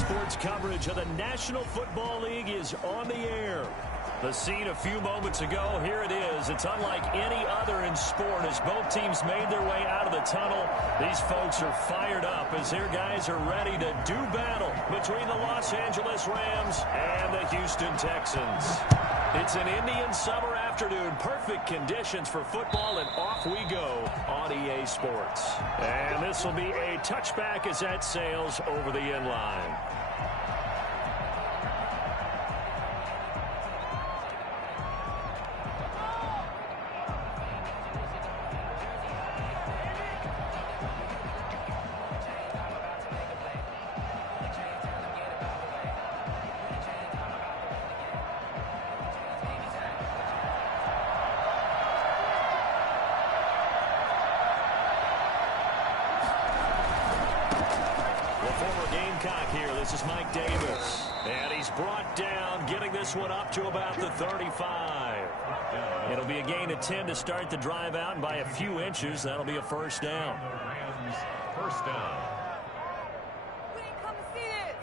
Sports coverage of the National Football League is on the air. The scene a few moments ago, here it is. It's unlike any other in sport as both teams made their way out of the tunnel. These folks are fired up as their guys are ready to do battle between the Los Angeles Rams and the Houston Texans. It's an Indian summer afternoon. Perfect conditions for football, and off we go on EA Sports. And this will be a touchback as that sails over the end line. One up to about the 35. It'll be a gain of 10 to start the drive out, and by a few inches, that'll be a first down. First down. We didn't come to see this.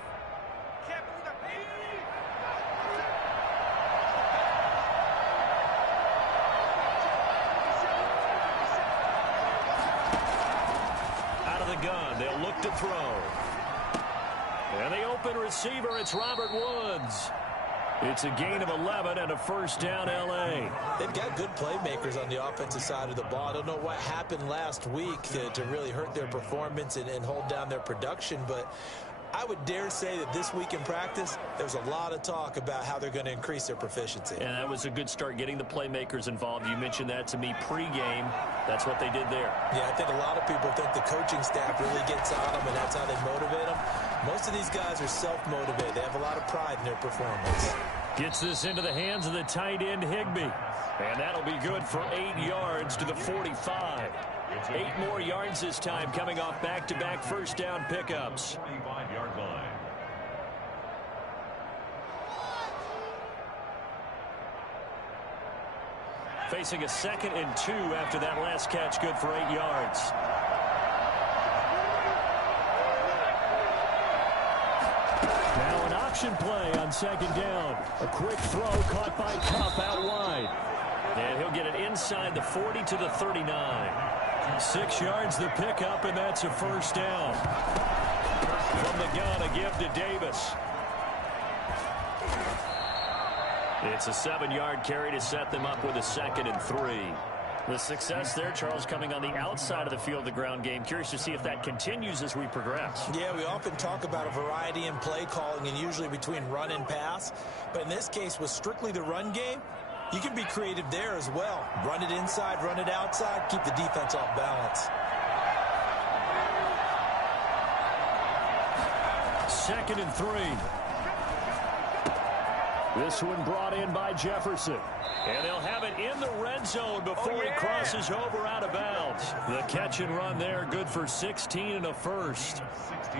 Can't believe I paid you. Out of the gun, they'll look to throw. And the open receiver, it's Robert Woods. It's a gain of 11 and a first down, L.A. They've got good playmakers on the offensive side of the ball. I don't know what happened last week to really hurt their performance and hold down their production, but I would dare say that this week in practice, there's a lot of talk about how they're going to increase their proficiency. And that was a good start, getting the playmakers involved. You mentioned that to me pregame. That's what they did there. Yeah, I think a lot of people think the coaching staff really gets on them, and that's how they motivate them. Most of these guys are self-motivated. They have a lot of pride in their performance. Gets this into the hands of the tight end, Higbee. And that'll be good for 8 yards to the 45. 8 more yards this time, coming off back-to-back first down pickups. 45-yard line. Facing a 2nd and 2 after that last catch, good for 8 yards. Now an option play on 2nd down. A quick throw caught by Kupp out wide. And he'll get it inside the 40 to the 39. 6 yards the pickup, and that's a first down. From the gun, a give to Davis. It's a 7-yard carry to set them up with a 2nd and 3. The success there, Charles, coming on the outside of the field, the ground game. Curious to see if that continues as we progress. Yeah, we often talk about a variety in play calling and usually between run and pass. But in this case, with strictly the run game, you can be creative there as well. Run it inside, run it outside, keep the defense off balance. 2nd and 3. This one brought in by Jefferson. And they'll have it in the red zone before he crosses over out of bounds. The catch and run there, good for 16 and a first.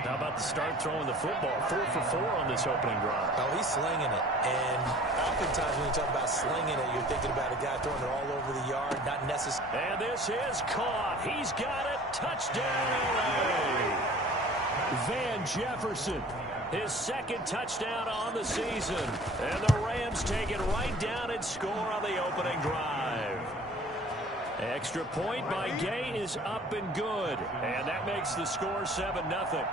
How about the start throwing the football? 4 for 4 on this opening drive. Oh, he's slinging it. And oftentimes when you talk about slinging it, you're thinking about a guy throwing it all over the yard, not necessarily. And this is caught. He's got it. Touchdown, LA. Van Jefferson. His 2nd touchdown on the season. And the Rams take it right down and score on the opening drive. Extra point by Gay is up and good. And that makes the score 7-0.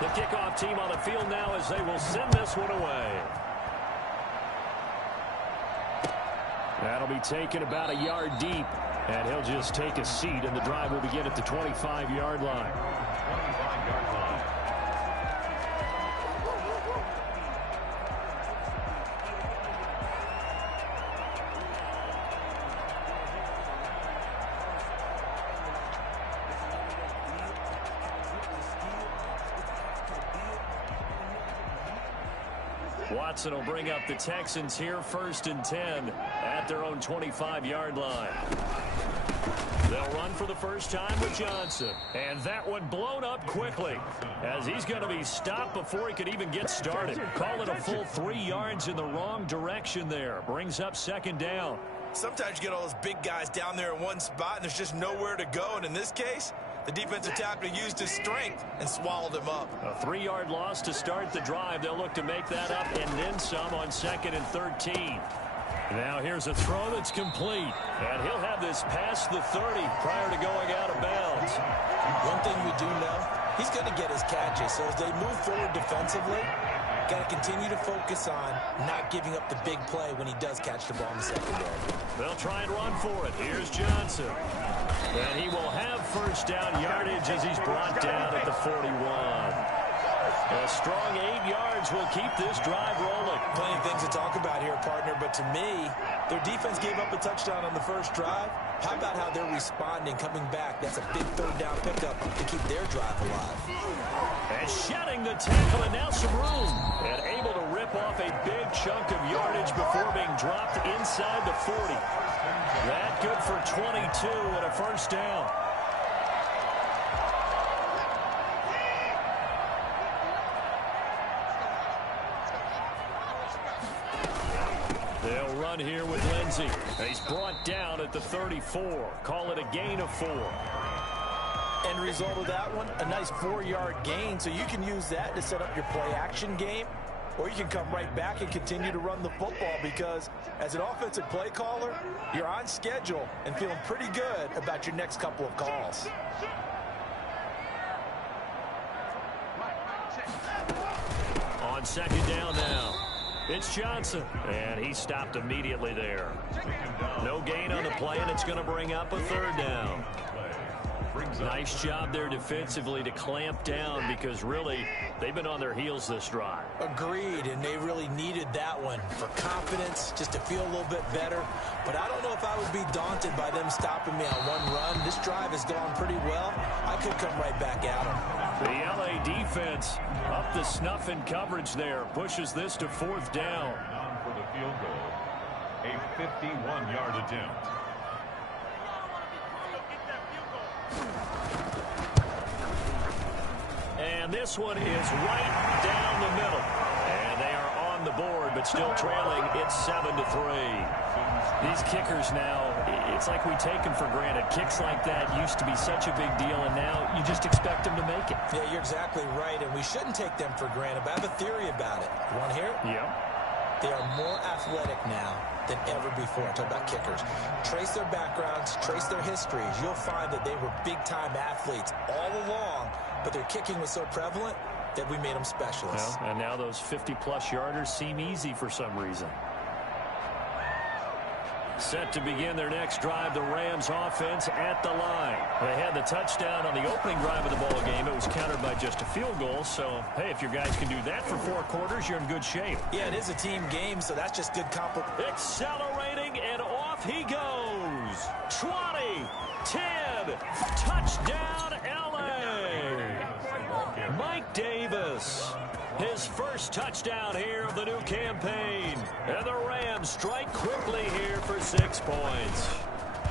The kickoff team on the field now as they will send this one away. That'll be taken about a yard deep. And he'll just take a seat, and the drive will begin at the 25-yard line. 25-yard line. Watson will bring up the Texans here, 1st and 10 at their own 25-yard line. They'll run for the first time with Johnson. And that one blown up quickly as he's going to be stopped before he could even get started. Call it a full 3 yards in the wrong direction there. Brings up 2nd down. Sometimes you get all those big guys down there in one spot and there's just nowhere to go. And in this case, The defensive tackle used his strength and swallowed him up. A 3-yard loss to start the drive. They'll look to make that up and then some on 2nd and 13. Now here's a throw that's complete. And he'll have this past the 30 prior to going out of bounds. One thing we do know, he's going to get his catches. So as they move forward defensively, got to continue to focus on not giving up the big play when he does catch the ball in the secondary. They'll try and run for it. Here's Johnson. And he will have first down yardage as he's brought down at the 41. A strong 8 yards will keep this drive rolling. Plenty of things to talk about here, partner, but to me, their defense gave up a touchdown on the first drive. How about how they're responding, coming back? That's a big 3rd down pickup to keep their drive alive. And shedding the tackle, and now some room. And able to rip off a big chunk of yardage before being dropped inside the 40. That good for 22 and a first down. They'll run here with Lindsey. He's brought down at the 34. Call it a gain of 4. End result of that one, a nice 4-yard gain, so you can use that to set up your play-action game, or you can come right back and continue to run the football because as an offensive play caller, you're on schedule and feeling pretty good about your next couple of calls. On 2nd down now. It's Johnson, and he stopped immediately there. No gain on the play, and it's going to bring up a 3rd down. Nice job there defensively to clamp down because really they've been on their heels this drive. Agreed, and they really needed that one for confidence, just to feel a little bit better. But I don't know if I would be daunted by them stopping me on one run. This drive has gone pretty well. I could come right back at them. The LA defense up the snuff in coverage there. Pushes this to 4th down. On for the field goal. A 51-yard attempt. And this one is right down the middle. And they are on the board, but still trailing. It's 7-3. These kickers now, it's like we take them for granted. Kicks like that used to be such a big deal, and now you just expect them to make it. Yeah, you're exactly right, and we shouldn't take them for granted, but I have a theory about it. You want to hear it? Yeah. They are more athletic now than ever before. I talk about kickers. Trace their backgrounds, trace their histories. You'll find that they were big-time athletes all along, but their kicking was so prevalent that we made them specialists. Well, and now those 50-plus yarders seem easy for some reason. Set to begin their next drive, the Rams offense at the line. They had the touchdown on the opening drive of the ball game. It was countered by just a field goal. So, hey, if your guys can do that for 4 quarters, you're in good shape. Yeah, it is a team game, so that's just good Accelerating, and off he goes. 20, 10, touchdown, LA. Mike Davis. His first touchdown here of the new campaign. And the Rams strike quickly here for 6 points.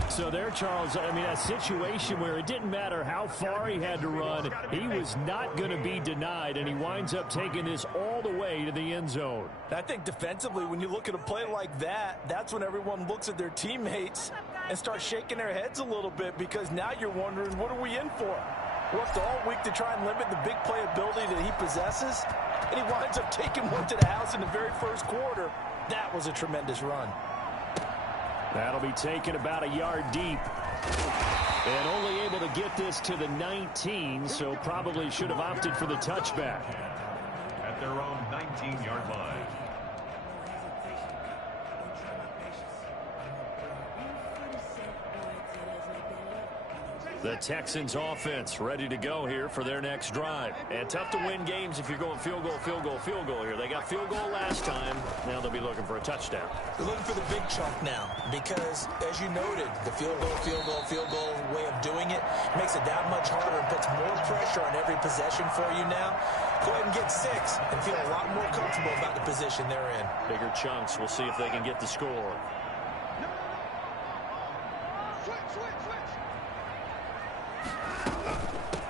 So there, Charles, I mean, a situation where it didn't matter how far he had to run. He was not going to be denied, and he winds up taking this all the way to the end zone. I think defensively, when you look at a play like that, that's when everyone looks at their teammates and starts shaking their heads a little bit because now you're wondering, what are we in for? Worked all week to try and limit the big play ability that he possesses, and he winds up taking one to the house in the very first quarter. That was a tremendous run. That'll be taken about a yard deep. And only able to get this to the 19, so probably should have opted for the touchback. At their own 19-yard line. The Texans offense ready to go here for their next drive. And tough to win games if you're going field goal, field goal, field goal here. They got field goal last time. Now they'll be looking for a touchdown. They're looking for the big chunk now because, as you noted, the field goal way of doing it makes it that much harder and puts more pressure on every possession for you now. Go ahead and get 6 and feel a lot more comfortable about the position they're in. Bigger chunks. We'll see if they can get the score.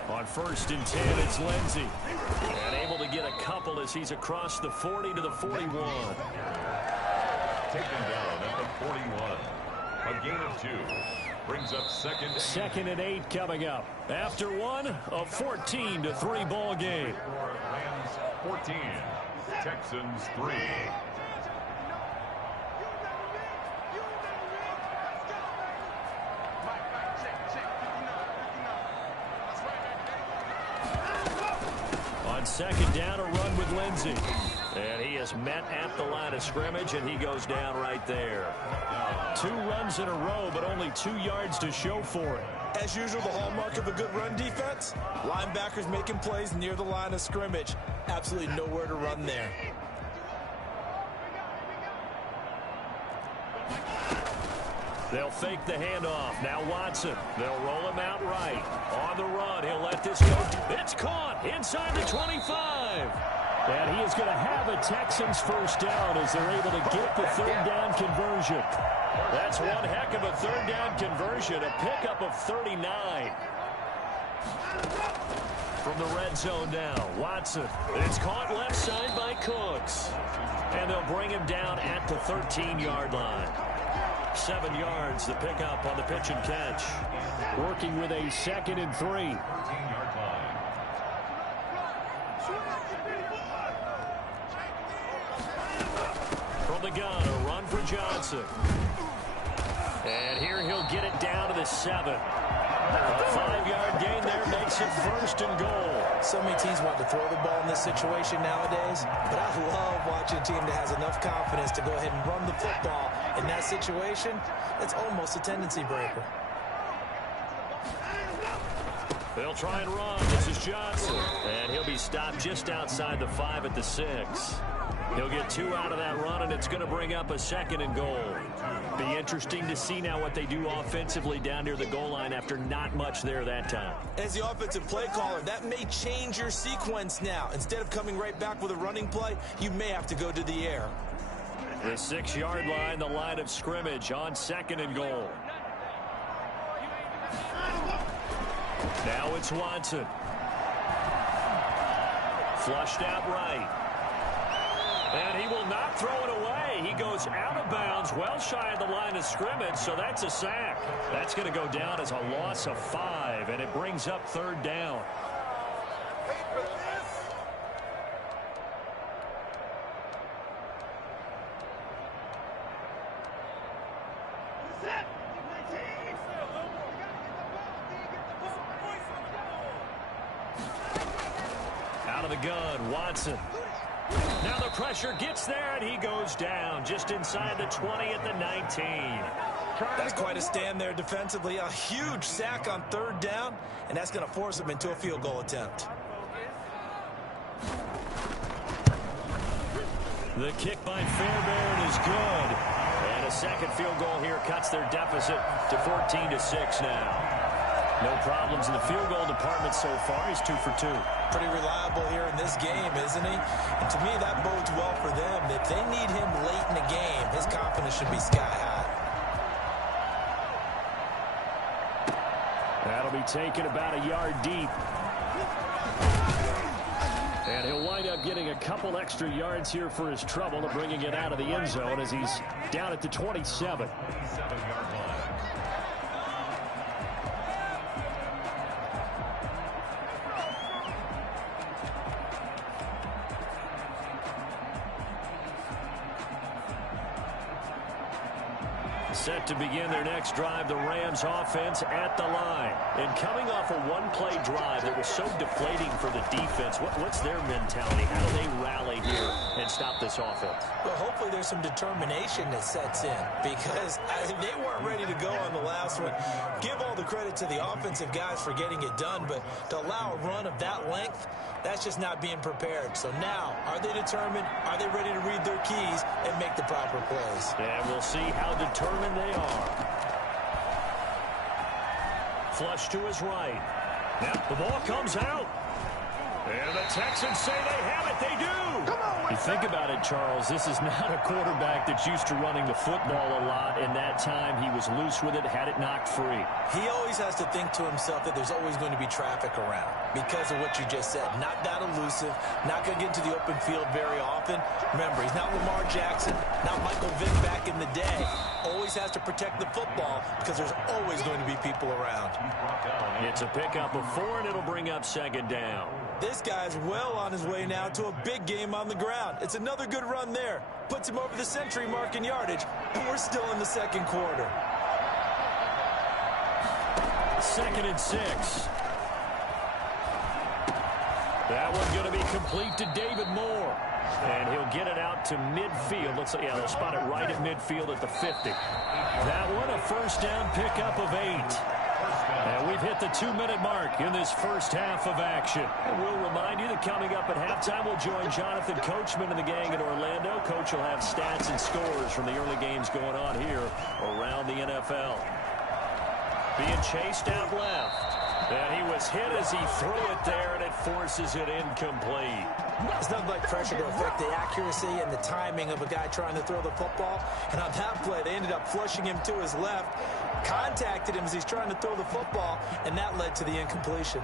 On 1st and 10, it's Lindsey. And able to get a couple as he's across the 40 to the 41. Taken down at the 41. A gain of 2. Brings up second. Second and 8 coming up. After one, a 14-3 ball game. Rams 14, Texans 3. On second down, a run with Lindsey. And he is met at the line of scrimmage, and he goes down right there. 2 runs in a row, but only 2 yards to show for it. As usual, the hallmark of a good run defense, linebackers making plays near the line of scrimmage. Absolutely nowhere to run there. They'll fake the handoff. Now Watson. They'll roll him out right. On the run, he'll let this go. It's caught inside the 25. And he is going to have a Texans first down as they're able to get the third down conversion. That's one heck of a third down conversion, a pickup of 39. From the red zone now, Watson. It's caught left side by Cooks. And they'll bring him down at the 13-yard line. 7 yards, the pickup on the pitch and catch. Working with a 2nd and 3. 13-yard line. From the gun, a run for Johnson. And here he'll get it down to the 7. A 5-yard gain there makes it 1st and goal. So many teams want to throw the ball in this situation nowadays, but I love watching a team that has enough confidence to go ahead and run the football. In that situation, it's almost a tendency breaker. They'll try and run. This is Johnson. And he'll be stopped just outside the 5 at the 6. He'll get 2 out of that run, and it's going to bring up a 2nd and goal. Be interesting to see now what they do offensively down near the goal line after not much there that time. As the offensive play caller, that may change your sequence now. Instead of coming right back with a running play, you may have to go to the air. The 6-yard line, the line of scrimmage on 2nd and goal. Now it's Watson. Flushed out right. And he will not throw it away. He goes out of bounds, well shy of the line of scrimmage, so that's a sack. That's going to go down as a loss of 5, and it brings up 3rd down. Out of the gun, Watson. Now the pressure gets there, and he goes down just inside the 20 at the 19. That's quite a stand there defensively. A huge sack on 3rd down, and that's going to force him into a field goal attempt. The kick by Fairbairn is good. And a 2nd field goal here cuts their deficit to 14-6 now. No problems in the field goal department so far. He's 2 for 2. Pretty reliable here in this game, isn't he? And to me, that bodes well for them. If they need him late in the game, his confidence should be sky high. That'll be taken about a yard deep. And he'll wind up getting a couple extra yards here for his trouble of bringing it out of the end zone as he's down at the 27. 27-yard line. Set to begin their next drive, the Rams offense at the line. And coming off a one-play drive that was so deflating for the defense, what's their mentality? How do they rally here and stop this offense? Well, hopefully there's some determination that sets in because they weren't ready to go on the last one. Give all the credit to the offensive guys for getting it done, but to allow a run of that length, that's just not being prepared. So now, are they determined? Are they ready to read their keys and make the proper plays? And we'll see how determined they are. Flush to his right. Now the ball comes out. And the Texans say they have it. They do. You think about it, Charles, this is not a quarterback that's used to running the football a lot, and that time he was loose with it, had it knocked free. He always has to think to himself that there's always going to be traffic around because of what you just said. Not that elusive, not going to get into the open field very often. Remember, he's not Lamar Jackson, not Michael Vick back in the day. Always has to protect the football because there's always going to be people around. It's a pickup of 4, and it'll bring up second down. This guy's well on his way now to a big game on the ground. It's another good run there. Puts him over the century mark in yardage, and we're still in the second quarter. 2nd and 6. That one's going to be complete to David Moore. And he'll get it out to midfield. Let's see, they'll spot it right at midfield at the 50. That one, a first down pickup of 8. And we've hit the 2-minute mark in this first half of action. And we'll remind you that coming up at halftime, we'll join Jonathan Coachman and the gang in Orlando. Coach will have stats and scores from the early games going on here around the NFL. Being chased out left. And he was hit as he threw it there, and it forces it incomplete. It's nothing like pressure to affect the accuracy and the timing of a guy trying to throw the football. And on that play, they ended up flushing him to his left, contacted him as he's trying to throw the football, and that led to the incompletion.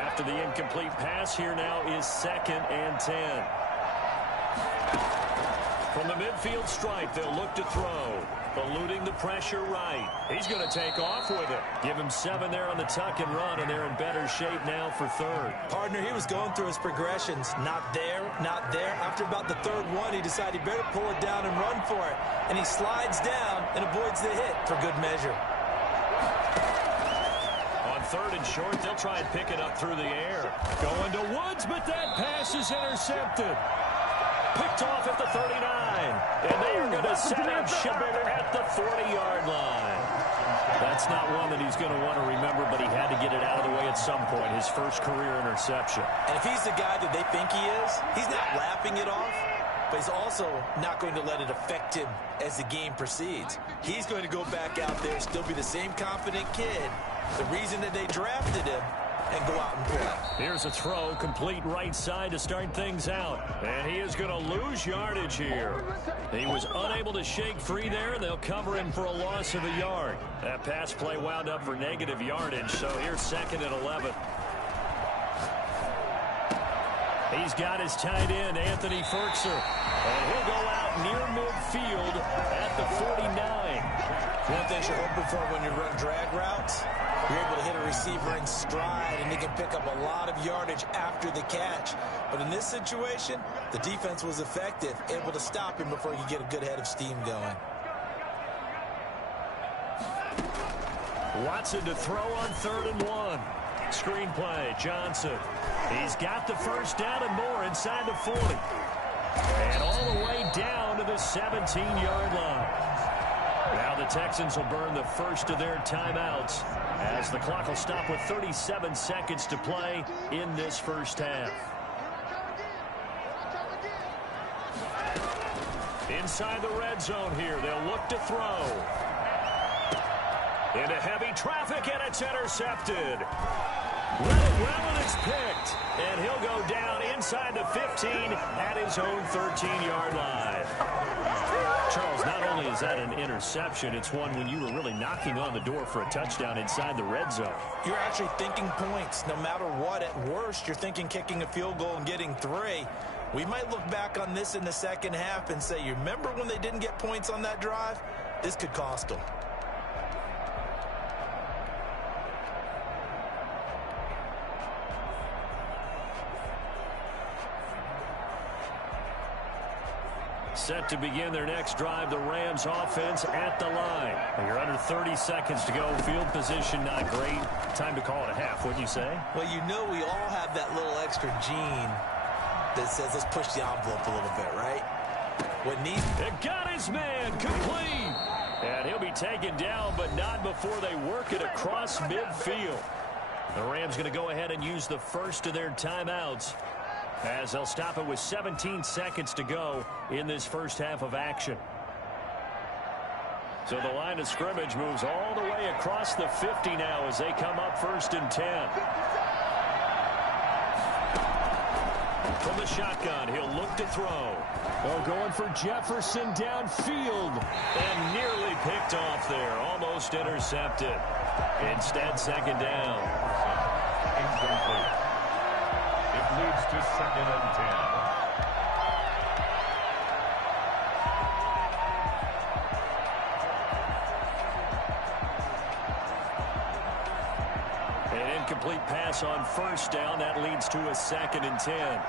After the incomplete pass, here now is 2nd and 10. From the midfield stripe, they'll look to throw. Eluding the pressure right. He's going to take off with it. Give him 7 there on the tuck and run, and they're in better shape now for 3rd. Partner, he was going through his progressions. Not there, not there. After about the 3rd one, he decided he better pull it down and run for it. And he slides down and avoids the hit for good measure. On 3rd and short, they'll try and pick it up through the air. Going to Woods, but that pass is intercepted. Picked off at the 39. And they are going to set up shop at the 40-yard line. That's not one that he's going to want to remember, but he had to get it out of the way at some point. His first career interception. And if he's the guy that they think he is, he's not laughing it off, but he's also not going to let it affect him as the game proceeds. He's going to go back out there, still be the same confident kid, the reason that they drafted him, and go out and play. Here's a throw, complete right side to start things out. And he is going to lose yardage here. He was unable to shake free there, and they'll cover him for a loss of a yard. That pass play wound up for negative yardage, so here's 2nd and 11. He's got his tight end, Anthony Ferkser. And he'll go out near midfield at the 49. One thing you're hoping for when you run drag routes, you're able to hit a receiver in stride, and he can pick up a lot of yardage after the catch. But in this situation, the defense was effective, able to stop him before he could get a good head of steam going. Watson to throw on 3rd and 1. Screen play, Johnson. He's got the first down and more inside the 40. And all the way down to the 17-yard line. Now the Texans will burn the first of their timeouts as the clock will stop with 37 seconds to play in this first half. Inside the red zone here, they'll look to throw. Into heavy traffic, and it's intercepted. Let it well, and it's picked. And he'll go down inside the 15 at his own 13-yard line. Charles, not only is that an interception, it's one when you were really knocking on the door for a touchdown inside the red zone. You're actually thinking points. No matter what, at worst, you're thinking kicking a field goal and getting 3. We might look back on this in the second half and say, you remember when they didn't get points on that drive? This could cost them. Set to begin their next drive, the Rams offense at the line. And you're under 30 seconds to go. Field position not great. Time to call it a half, wouldn't you say? Well, you know we all have that little extra gene that says let's push the envelope a little bit, right? What needs... It got his man complete. And he'll be taken down, but not before they work it across midfield. The Rams going to go ahead and use the first of their timeouts, as they'll stop it with 17 seconds to go in this first half of action. So the line of scrimmage moves all the way across the 50 now as they come up 1st and 10. From the shotgun, he'll look to throw. Oh, going for Jefferson downfield. And nearly picked off there. Almost intercepted. Instead, second down. Incomplete. It leads to 2nd and 10. An incomplete pass on first down. That leads to a 2nd and 10.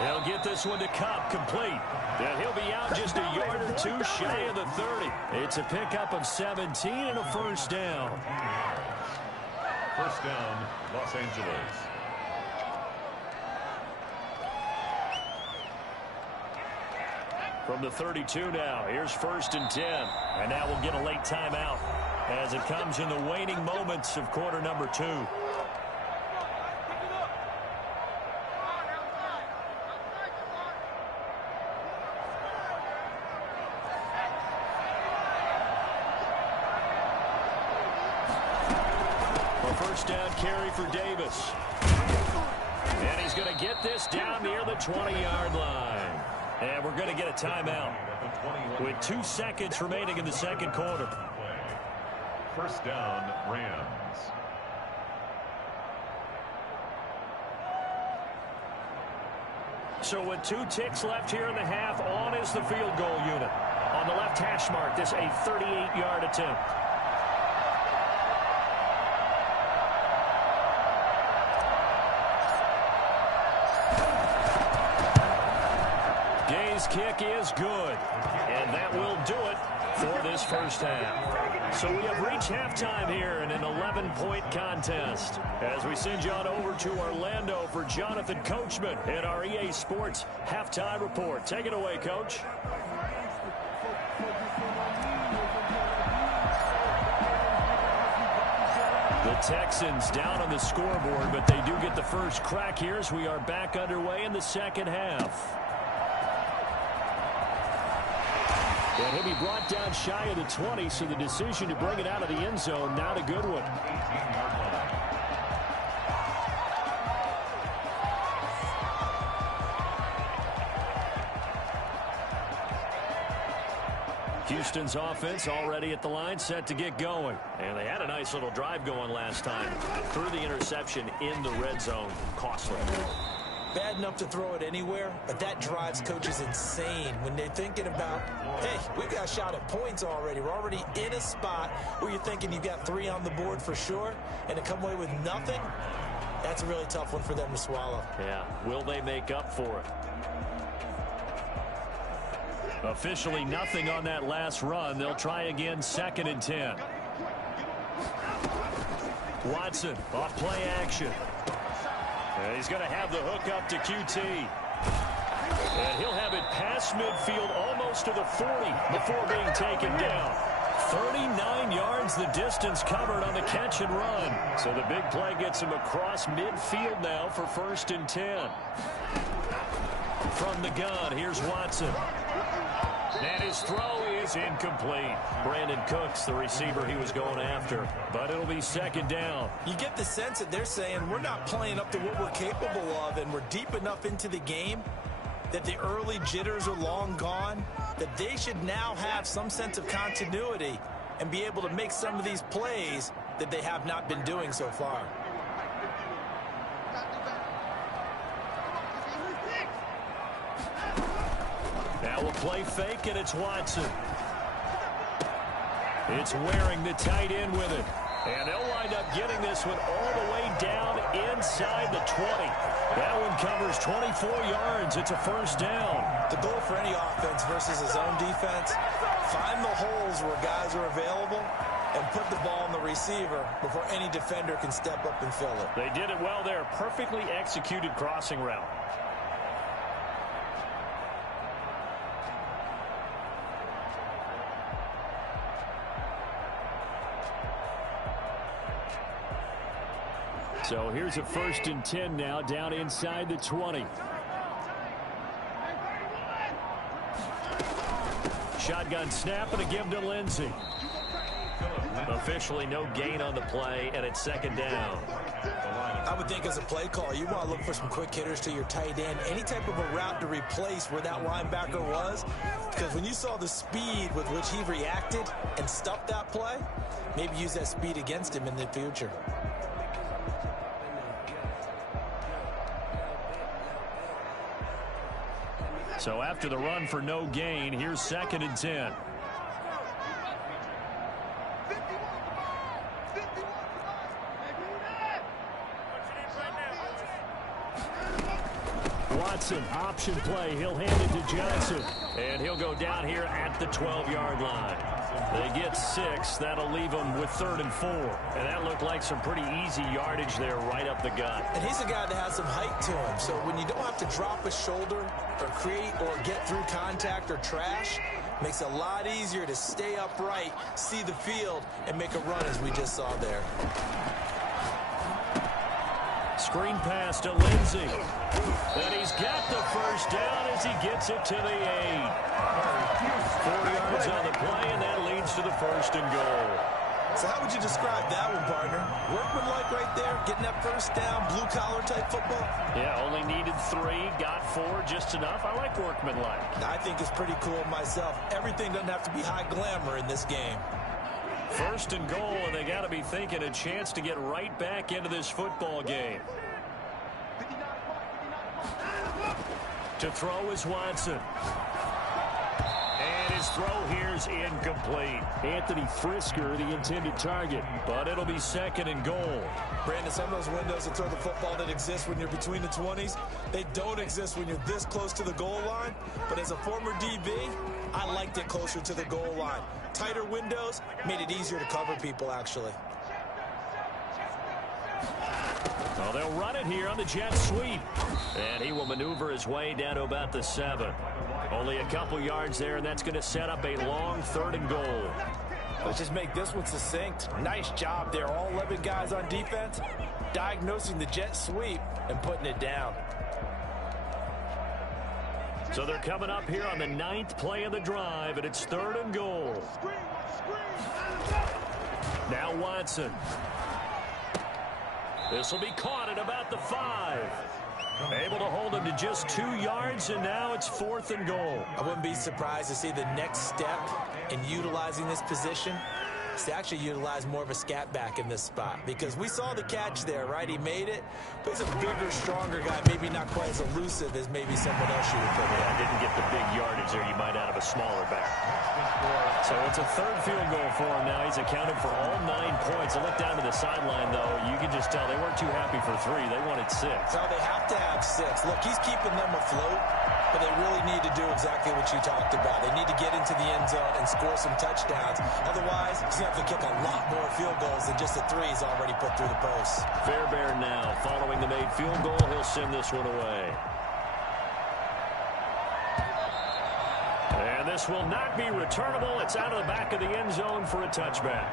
He'll get this one to Cup, complete. And he'll be out just a yard or two shy of the 30. It's a pickup of 17 and a first down. First down, Los Angeles. From the 32 now, here's 1st and 10. And now we'll get a late timeout as it comes in the waning moments of quarter number 2. First down carry for Davis. And he's going to get this down near the 20-yard line. And we're going to get a timeout with 2 seconds remaining in the second quarter. First down, Rams. So with 2 ticks left here in the half, on is the field goal unit. On the left hash mark, this a 38-yard attempt. Kick is good, and that will do it for this first half. So we have reached halftime here in an 11-point contest as we send you on over to Orlando for Jonathan Coachman in our EA Sports halftime report. Take it away, Coach. The Texans down on the scoreboard, but they do get the first crack here as we are back underway in the second half. And he'll be brought down shy of the 20, so the decision to bring it out of the end zone, not a good one. 18-yard line. Houston's offense already at the line, set to get going. And they had a nice little drive going last time. Threw the interception in the red zone. Costly. Bad enough to throw it anywhere, but that drives coaches insane when they're thinking about, hey, we've got a shot at points already. We're already in a spot where you're thinking you've got 3 on the board for sure, and to come away with nothing, that's a really tough one for them to swallow. Yeah, will they make up for it? Officially nothing on that last run. They'll try again, 2nd and 10. Watson off play action. And he's going to have the hook up to QT. And he'll have it past midfield almost to the 40 before being taken down. 39 yards the distance covered on the catch and run. So the big play gets him across midfield now for 1st and 10. From the gun, here's Watson. And his throw is incomplete. Brandon Cooks, the receiver he was going after. But it'll be 2nd down. You get the sense that they're saying we're not playing up to what we're capable of, and we're deep enough into the game that the early jitters are long gone, that they should now have some sense of continuity and be able to make some of these plays that they have not been doing so far. Now we'll play fake, and it's Watson. It's Waring, the tight end, with it. And they'll wind up getting this one all the way down inside the 20. That one covers 24 yards. It's a 1st down. The goal for any offense versus his own defense, find the holes where guys are available and put the ball on the receiver before any defender can step up and fill it. They did it well there. Perfectly executed crossing route. So here's a 1st and 10 now, down inside the 20. Shotgun snap and a give to Lindsey. Officially no gain on the play, and it's second down. I would think as a play call, you want to look for some quick hitters to your tight end, any type of a route to replace where that linebacker was, because when you saw the speed with which he reacted and stuffed that play, maybe use that speed against him in the future. So after the run for no gain, here's second and 10. Watson, option play. He'll hand it to Johnson. And he'll go down here at the 12-yard line. They get 6. That'll leave them with 3rd and 4. And that looked like some pretty easy yardage there right up the gut. And he's a guy that has some height to him. So when you don't have to drop a shoulder or create or get through contact or trash, makes it a lot easier to stay upright, see the field, and make a run as we just saw there. Screen pass to Lindsey. And he's got the first down as he gets it to the 8. 4 yards on the play, and that leads to the 1st and goal. So how would you describe that one, partner? Workmanlike right there, getting that first down, blue-collar type football? Yeah, only needed 3, got 4, just enough. I like workmanlike. I think it's pretty cool myself. Everything doesn't have to be high glamour in this game. 1st and goal, and they got to be thinking a chance to get right back into this football game. To throw is Watson. And his throw here's incomplete. Anthony Frisker, the intended target. But it'll be 2nd and goal. Brandon, some of those windows to throw the football that exist when you're between the 20s, they don't exist when you're this close to the goal line. But as a former DB, I liked it closer to the goal line. Tighter windows made it easier to cover people, actually. Well, they'll run it here on the jet sweep. And he will maneuver his way down to about the 7. Only a couple yards there, and that's going to set up a long 3rd and goal. Let's just make this one succinct. Nice job there. All 11 guys on defense diagnosing the jet sweep and putting it down. So they're coming up here on the 9th play of the drive, and it's 3rd and goal. Now Watson. This will be caught at about the 5. Able to hold him to just 2 yards, and now it's 4th and goal. I wouldn't be surprised to see the next step in utilizing this position is to actually utilize more of a scat back in this spot, because we saw the catch there, right? He made it, but he's a bigger, stronger guy, maybe not quite as elusive as maybe someone else you would put in. Didn't get the big yardage there you might out of a smaller back. So it's a 3rd field goal for him now. He's accounted for all 9 points. I look down to the sideline, though. You can just tell they weren't too happy for 3. They wanted 6. No, they have to have 6. Look, he's keeping them afloat, but they really need to do exactly what you talked about. They need to get into the end zone and score some touchdowns. Otherwise, he's going to have to kick a lot more field goals than just the 3 he's already put through the post. Fairbairn now, following the made field goal, he'll send this one away. And this will not be returnable. It's out of the back of the end zone for a touchback.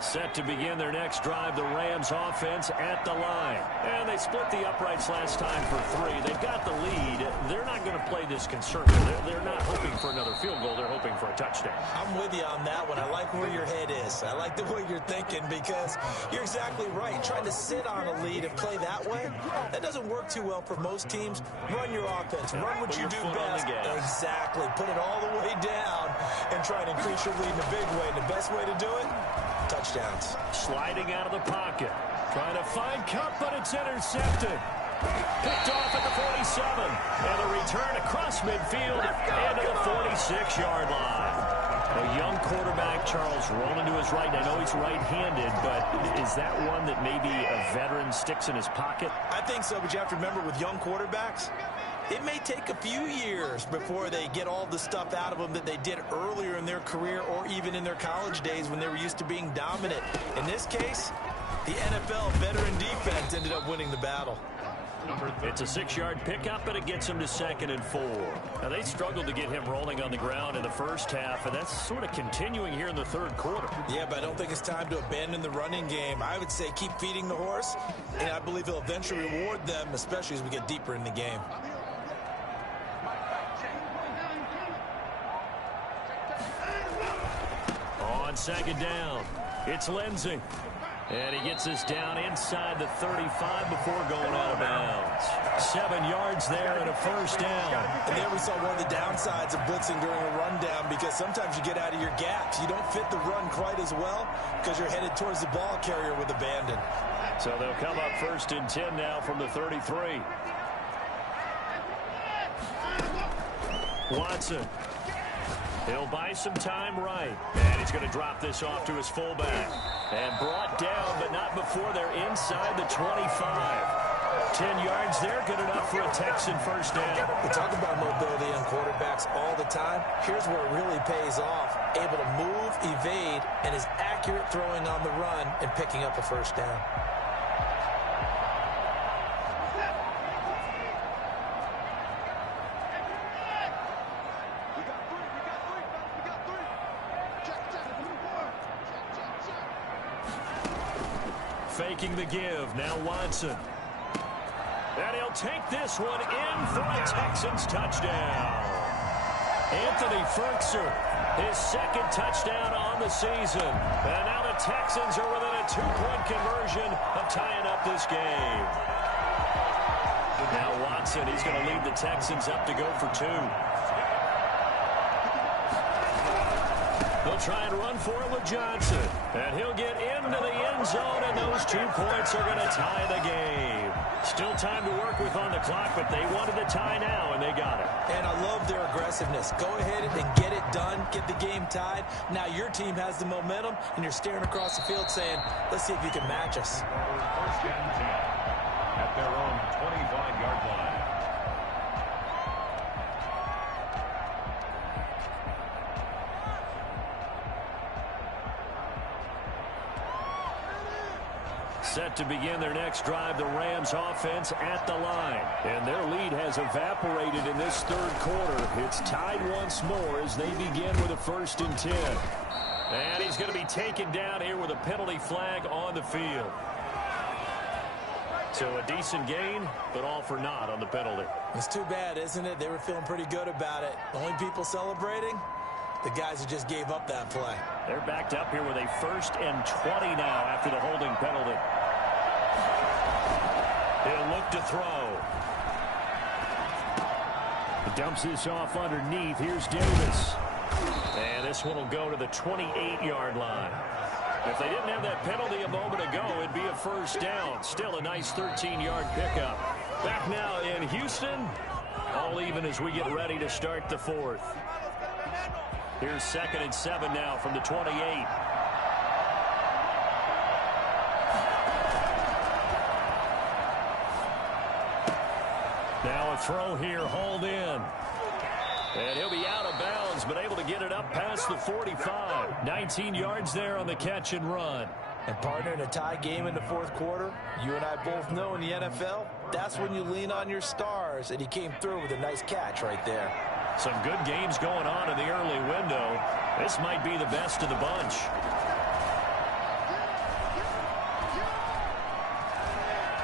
Set to begin their next drive, the Rams offense at the line. And they split the uprights last time for 3. They've got the lead. They're not going to play this conservative. They're not hoping for another field goal. They're hoping for a touchdown. I'm with you on that one. I like where your head is. I like the way you're thinking, because you're exactly right. Trying to sit on a lead and play that way, that doesn't work too well for most teams. Run your offense. Run what you do best. Exactly. Put it all the way down and try and increase your lead in a big way. And the best way to do it? Touchdowns. Sliding out of the pocket. Trying to find Cup, but it's intercepted. Picked off at the 47. And a return across midfield and to the 46-yard line. A young quarterback, Charles, rolling to his right. I know he's right-handed, but is that one that maybe a veteran sticks in his pocket? I think so, but you have to remember with young quarterbacks, it may take a few years before they get all the stuff out of them that they did earlier in their career or even in their college days when they were used to being dominant. In this case, the NFL veteran defense ended up winning the battle. It's a 6-yard pickup, and it gets him to 2nd and 4. Now, they struggled to get him rolling on the ground in the first half, and that's sort of continuing here in the third quarter. Yeah, but I don't think it's time to abandon the running game. I would say keep feeding the horse, and I believe he'll eventually reward them, especially as we get deeper in the game. On 2nd down, it's Lindsey. And he gets us down inside the 35 before going out of bounds. 7 yards there and a first down. And there we saw one of the downsides of blitzing during a rundown, because sometimes you get out of your gaps. You don't fit the run quite as well because you're headed towards the ball carrier with abandon. So they'll come up 1st and 10 now from the 33. Watson. He'll buy some time right. And he's going to drop this off to his fullback. And brought down, but not before they're inside the 25. 10 yards there, good enough for a Texan first down. We talk about mobility on quarterbacks all the time. Here's where it really pays off. Able to move, evade, and is accurate throwing on the run and picking up a first down. Faking the give. Now Watson. And he'll take this one in for a Texans touchdown. Anthony Ferkser, his 2nd touchdown on the season. And now the Texans are within a 2-point conversion of tying up this game. Now Watson, he's going to lead the Texans up to go for 2. They'll try and run for it with Johnson. And he'll get into the end zone, and those 2 points are going to tie the game. Still time to work with on the clock, but they wanted the tie now, and they got it. And I love their aggressiveness. Go ahead and get it done, get the game tied. Now your team has the momentum, and you're staring across the field saying, let's see if you can match us. 1st and 10 at their own 25-yard line. Set to begin their next drive, the Rams offense at the line. And their lead has evaporated in this third quarter. It's tied once more as they begin with a 1st and 10. And he's going to be taken down here with a penalty flag on the field. So a decent gain, but all for naught on the penalty. It's too bad, isn't it? They were feeling pretty good about it. The only people celebrating, the guys who just gave up that play. They're backed up here with a 1st and 20 now after the holding penalty. He'll look to throw. He dumps this off underneath. Here's Davis. And this one will go to the 28-yard line. If they didn't have that penalty a moment ago, it'd be a first down. Still a nice 13-yard pickup. Back now in Houston. All even as we get ready to start the 4th. Here's 2nd and 7 now from the 28. Now a throw here, hauled in. And he'll be out of bounds, but able to get it up past the 45. 19 yards there on the catch and run. And partner, in a tie game in the 4th quarter, you and I both know in the NFL, that's when you lean on your stars. And he came through with a nice catch right there. Some good games going on in the early window. This might be the best of the bunch.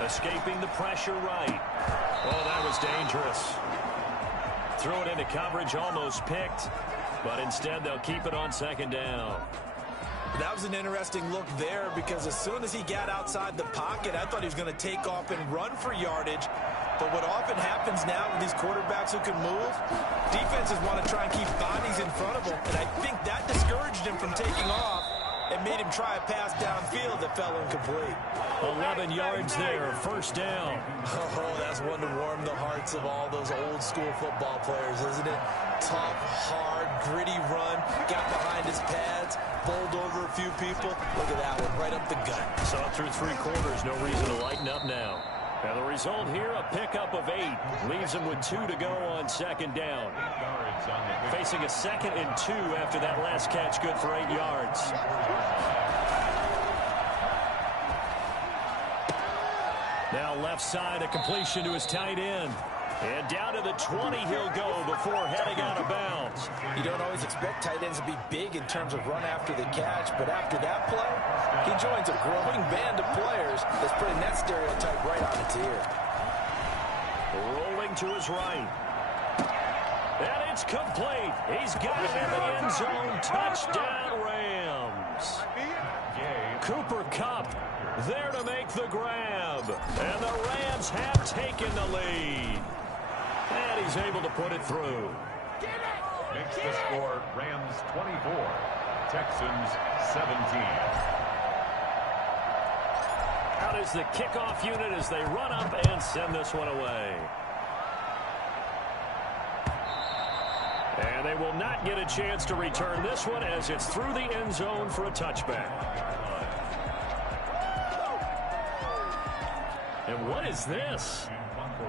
Escaping the pressure right. Oh, that was dangerous. Threw it into coverage, almost picked. But instead, they'll keep it on 2nd down. That was an interesting look there, because as soon as he got outside the pocket, I thought he was going to take off and run for yardage. But what often happens now with these quarterbacks who can move, defenses want to try and keep bodies in front of them. And I think that discouraged him from taking off and made him try a pass downfield that fell incomplete. 11 yards there, 1st down. Oh, that's one to warm the hearts of all those old school football players, isn't it? Tough, hard, gritty run, got behind his pads, bowled over a few people. Look at that one, right up the gut. Saw through 3 quarters, no reason to lighten up now. And the result here, a pickup of 8. Leaves him with 2 to go on 2nd down. Facing a 2nd and 2 after that last catch, good for 8 yards. Now left side, a completion to his tight end. And down to the 20 he'll go before heading out of bounds. You don't always expect tight ends to be big in terms of run after the catch, but after that play, he joins a growing band of players that's putting that stereotype right on its ear. Rolling to his right. And it's complete. He's got it in the end zone. Touchdown, Rams. Cooper Kupp there to make the grab. And the Rams have taken the lead. And he's able to put it through. Makes the score Rams 24, Texans 17. Out is the kickoff unit as they run up and send this one away. And they will not get a chance to return this one as it's through the end zone for a touchback. And what is this?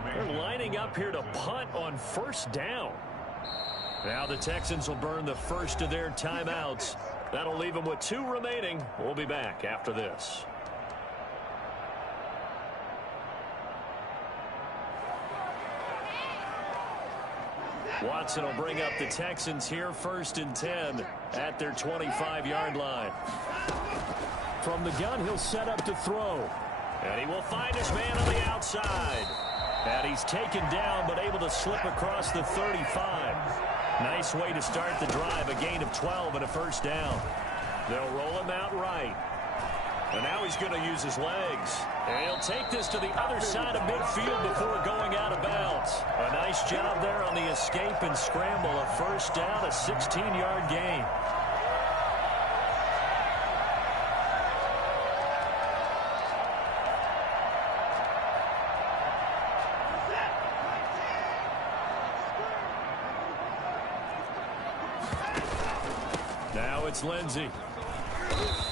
They're lining up here to punt on first down. Now the Texans will burn the first of their timeouts. That'll leave them with 2 remaining. We'll be back after this. Watson will bring up the Texans here, 1st and 10 at their 25-yard line. From the gun, he'll set up to throw. And he will find his man on the outside. And he's taken down but able to slip across the 35. Nice way to start the drive, a gain of 12 and a first down. They'll roll him out right. And now he's going to use his legs. And he'll take this to the other side of midfield before going out of bounds. A nice job there on the escape and scramble. A first down, a 16-yard gain. Now it's Lindsey.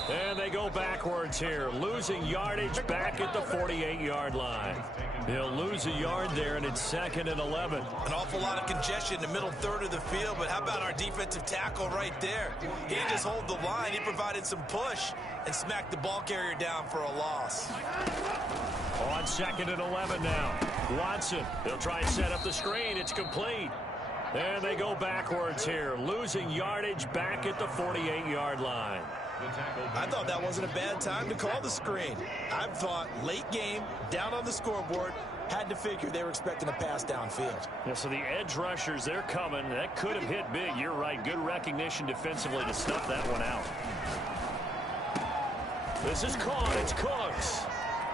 And they go backwards here, losing yardage back at the 48-yard line. He'll lose a yard there, and it's 2nd and 11. An awful lot of congestion in the middle third of the field, but how about our defensive tackle right there? He didn't just hold the line, he provided some push and smacked the ball carrier down for a loss. On 2nd and 11 now. Watson, they'll try and set up the screen. It's complete. And they go backwards here, losing yardage back at the 48-yard line. I thought that wasn't a bad time to call the screen. I thought late game, down on the scoreboard, had to figure they were expecting a pass downfield. Yeah, so the edge rushers, they're coming. That could have hit big. You're right. Good recognition defensively to snuff that one out. This is caught. It's Cooks.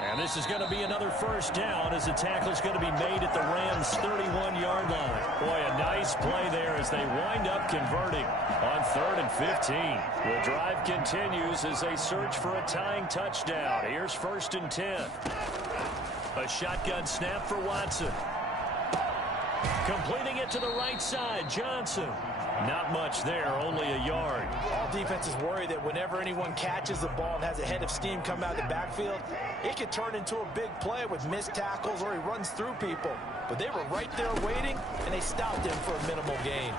And this is going to be another first down as the tackle's going to be made at the Rams' 31-yard line. Boy, a nice play there as they wind up converting on 3rd and 15. The drive continues as they search for a tying touchdown. Here's 1st and 10. A shotgun snap for Watson. Completing it to the right side, Johnson. Not much there, only a yard. All defenses worry that whenever anyone catches the ball and has a head of steam come out of the backfield, it could turn into a big play with missed tackles or he runs through people. But they were right there waiting, and they stopped him for a minimal gain.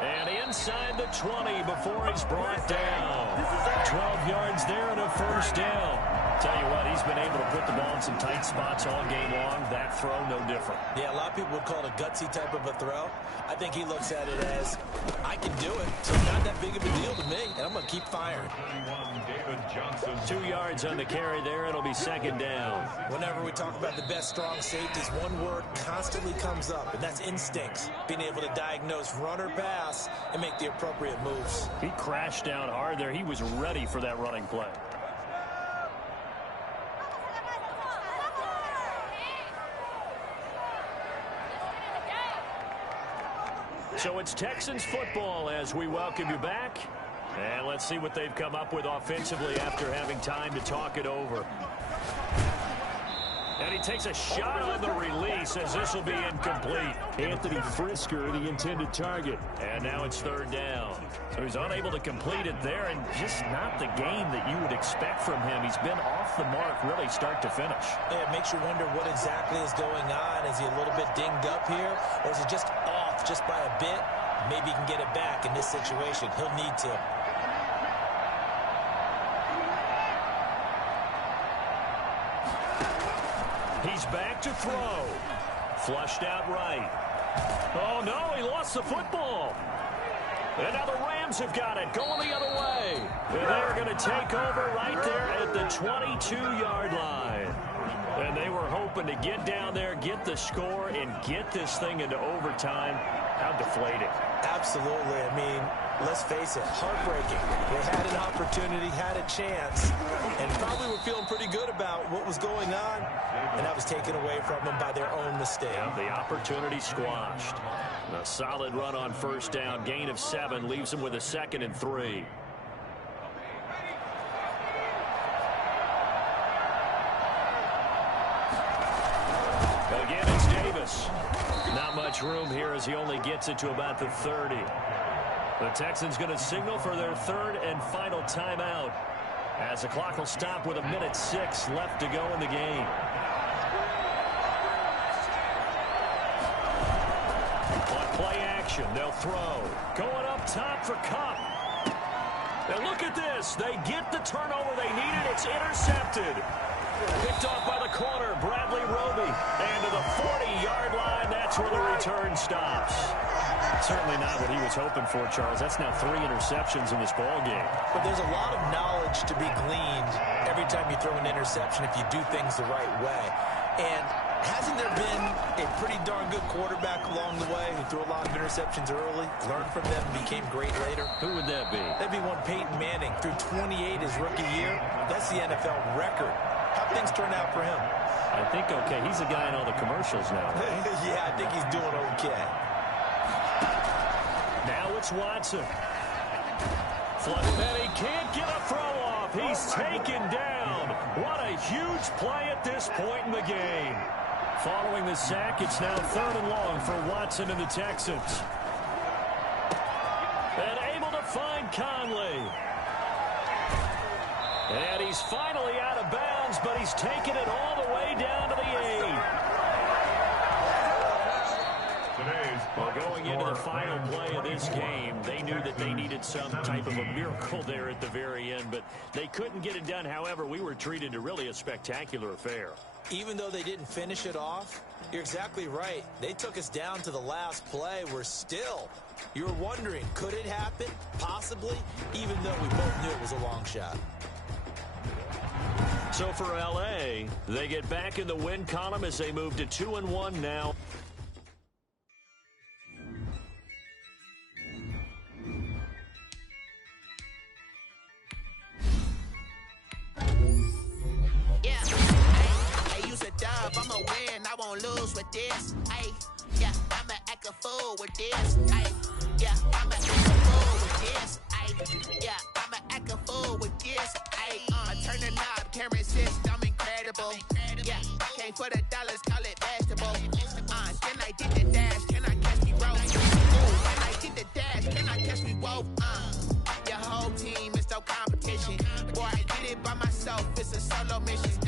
And inside the 20 before he's brought down. 12 yards there and a first down. Tell you what, he's been able to put the ball in some tight spots all game long. That throw, no different. Yeah, a lot of people would call it a gutsy type of a throw. I think he looks at it as, I can do it, so it's not that big of a deal to me, and I'm going to keep firing. 2 yards on the carry there. It'll be 2nd down. Whenever we talk about the best strong safeties, one word constantly comes up, and that's instincts. Being able to diagnose run or pass and make the appropriate moves. He crashed down hard there. He was ready for that running play. So it's Texans football as we welcome you back. And let's see what they've come up with offensively after having time to talk it over. And he takes a shot on the release as this will be incomplete. Anthony Frisker, the intended target. And now it's 3rd down. So he's unable to complete it there, and just not the game that you would expect from him. He's been off the mark really start to finish. Yeah, it makes you wonder what exactly is going on. Is he a little bit dinged up here, or is he just off just by a bit? Maybe he can get it back in this situation. He'll need to. He's back to throw. Flushed out right. Oh, no, he lost the football. And now the Rams have got it, going the other way. And they're going to take over right there at the 22-yard line. And they were hoping to get down there, get the score, and get this thing into overtime. How deflating. Absolutely. I mean, let's face it, heartbreaking. They had an opportunity, had a chance, and probably were feeling pretty good about what was going on, and that was taken away from them by their own mistake. Yeah, the opportunity squashed. A solid run on first down. Gain of 7 leaves them with a 2nd and 3. Again, it's Davis. Not much room here as he only gets it to about the 30. The Texans going to signal for their 3rd and final timeout as the clock will stop with 1:06 left to go in the game. On play action, they'll throw. Going up top for Kupp. And look at this. They get the turnover they needed. It's intercepted. Picked off by the corner, Bradley Roby. And to the 40-yard line, that's where the return stops. Certainly not what he was hoping for, Charles. That's now 3 interceptions in this ball game. But there's a lot of knowledge to be gleaned every time you throw an interception if you do things the right way. And hasn't there been a pretty darn good quarterback along the way who threw a lot of interceptions early, learned from them, and became great later? Who would that be? That'd be one Peyton Manning. Threw 28 his rookie year. That's the NFL record. How things turn out for him? I think okay. He's a guy in all the commercials now. Yeah, I think he's doing okay. Now it's Watson. And he can't get a throw off. He's taken down. What a huge play at this point in the game. Following the sack, it's now 3rd and long for Watson and the Texans. And able to find Conley. And he's finally out of bounds, but he's taken it all the way down to the 8. Well, going into the final play of this game, they knew that they needed some type of a miracle there at the very end, but they couldn't get it done. However, we were treated to really a spectacular affair. Even though they didn't finish it off, you're exactly right. They took us down to the last play. We're still, you were wondering, could it happen? Possibly, even though we both knew it was a long shot. So for L.A., they get back in the win column as they move to 2-1 now. Yeah, I use a dub, I'ma win, I won't lose with this. Yeah, I'ma act a fool with this. Yeah, I'ma act a fool with this. Yeah, I'ma act a fool with this. I turn the knob, can't resist, I'm incredible. Yeah, came for the dollars, call it vegetable. Then I did the dash, can I catch me roll? When I did the dash, can I catch me roll? Your whole team is no competition. Boy, I did it by myself, it's a solo mission.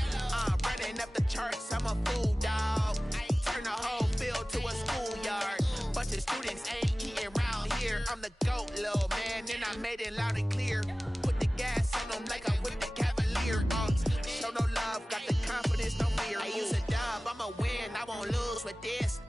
Running up the charts, I'm a fool, dog. Turn the whole field to a schoolyard. Bunch of students ain't eating round here. I'm the GOAT, little man, and I made it loud and clear. Put the gas on them like I'm with the Cavalier. Show no love, got the confidence, no fear. I use a dub, I'ma win, I won't lose with this.